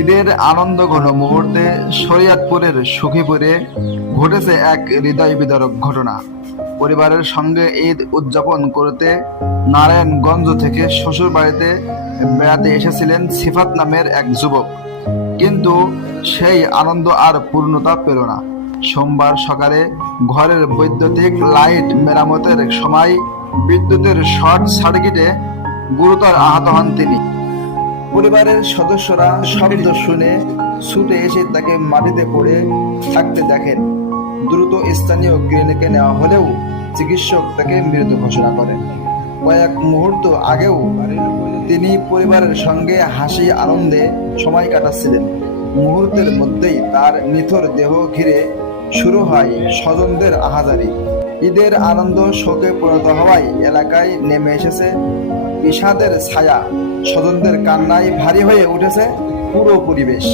ঈদের আনন্দ ঘন মুহূর্তে শরীয়তপুরের সখীপুরে ঘটেছে এক হৃদয় বিদারক ঘটনা। পরিবারের সঙ্গে ঈদ উদযাপন করতে নারায়ণগঞ্জ থেকে শ্বশুর বাড়িতে বেড়াতে এসেছিলেন সিফাত নামের এক যুবক। কিন্তু সেই আনন্দ আর পূর্ণতা পেল না। সোমবার সকালে ঘরের বৈদ্যুতিক লাইট মেরামতের সময় বিদ্যুতের শর্ট সার্কিটে গুরুতর আহত হন তিনি। পরিবারের সদস্যরা শব্দ শুনে ছুটে এসে তাকে মাটিতে পড়ে থাকতে দেখেন। দ্রুত স্থানীয় ক্লিনিকে নেওয়া হলেও চিকিৎসক তাকে মৃত ঘোষণা করেন। কয়েক মুহূর্ত আগেও তিনি পরিবারের সঙ্গে হাসি আনন্দে সময় কাটাচ্ছিলেন। মুহূর্তের মধ্যেই তার নিথর দেহ ঘিরে শুরু হয় স্বজনদের আহাজারি। ঈদের আনন্দ শোকে পরিণত হওয়ায় এলাকায় নেমে এসেছে বিষাদের ছায়া। স্বজনদের কান্নায় ভারী হয়ে উঠেছে পুরো পরিবেশ।